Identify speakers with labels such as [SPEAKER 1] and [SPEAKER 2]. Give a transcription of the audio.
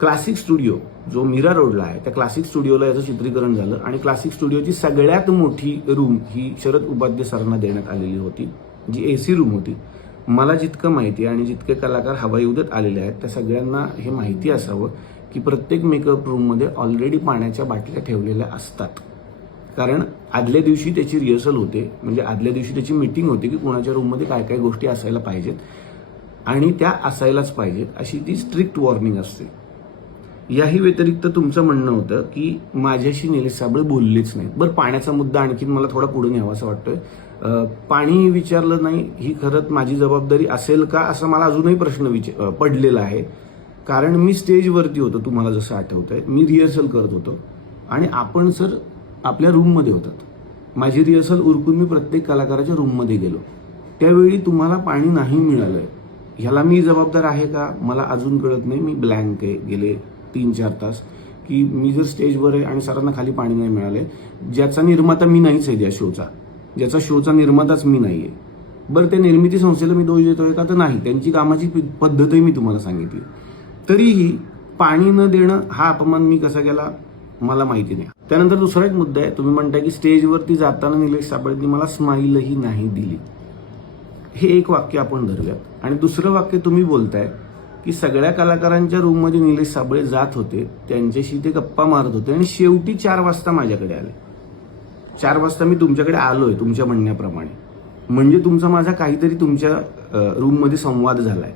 [SPEAKER 1] Classic studio जो मीरा रोडला आहे त्या क्लासिक स्टुडिओला याचं चित्रीकरण झालं आणि क्लासिक स्टुडिओची सगळ्यात मोठी रूम ही शरद उपाध्य सरांना देण्यात आलेली होती जी ए सी रूम होती. मला जितकं माहिती आणि जितके कलाकार हवाई उदत आलेले आहेत त्या सगळ्यांना हे माहिती असावं की प्रत्येक मेकअप रूममध्ये ऑलरेडी पाण्याच्या बाटल्या ठेवलेल्या असतात. कारण आदल्या दिवशी त्याची रिहर्सल होते म्हणजे आदल्या दिवशी त्याची मीटिंग होते की कोणाच्या रूममध्ये काय काय गोष्टी असायला पाहिजेत. आणि त्या असायलाच पाहिजेत अशी ती स्ट्रिक्ट वॉर्निंग असते. याही व्यतिरिक्त तुमचं म्हणणं होतं की माझ्याशी निलेश साबळे बोललेच नाही बरं पाण्याचा मुद्दा आणखीन मला थोडा पुढे न्यावा असं वाटतोय. पाणी विचारलं नाही ही खरंच माझी जबाबदारी असेल का असं मला अजूनही प्रश्न विचार पडलेला आहे. कारण मी स्टेजवरती होतो तुम्हाला जसं आठवतंय. मी रिहर्सल करत होतो. आणि आपण सर आपल्या रूममध्ये होतात. माझी रिहर्सल उरकून मी प्रत्येक कलाकाराच्या रूममध्ये गेलो. त्यावेळी तुम्हाला पाणी नाही मिळालंय. ह्याला मी जबाबदार आहे का? मला अजून कळत नाही. मी ब्लँक आहे गेले तीन चार तास की मी जर स्टेजवर आहे आणि सरांना खाली पाणी नाही मिळाले ज्याचा निर्माता मी नाहीच आहे त्या शोचा. ज्याचा शोचा निर्माताच मी नाही आहे बरं त्या निर्मिती संस्थेला मी दोष देतोय का? तर नाही. त्यांची कामाची पद्धतही मी तुम्हाला सांगितली. तरीही पाणी न देणं हा अपमान मी कसा केला? मला माहिती नाही. त्यानंतर दुसरा एक मुद्दा आहे. तुम्ही म्हणताय की स्टेजवरती जाताना निलेश साबळेंनी मला स्माईलही नाही दिली. हे एक वाक्य आपण धरूयात आणि दुसरं वाक्य तुम्ही बोलताय की सगळ्या कलाकारांच्या रूममध्ये निलेश साबळे जात होते त्यांच्याशी ते गप्पा मारत होते आणि शेवटी चार वाजता माझ्याकडे आले. चार वाजता मी तुमच्याकडे आलोय तुमच्या म्हणण्याप्रमाणे. म्हणजे तुमचा माझा काहीतरी तुमच्या रूममध्ये संवाद झालाय.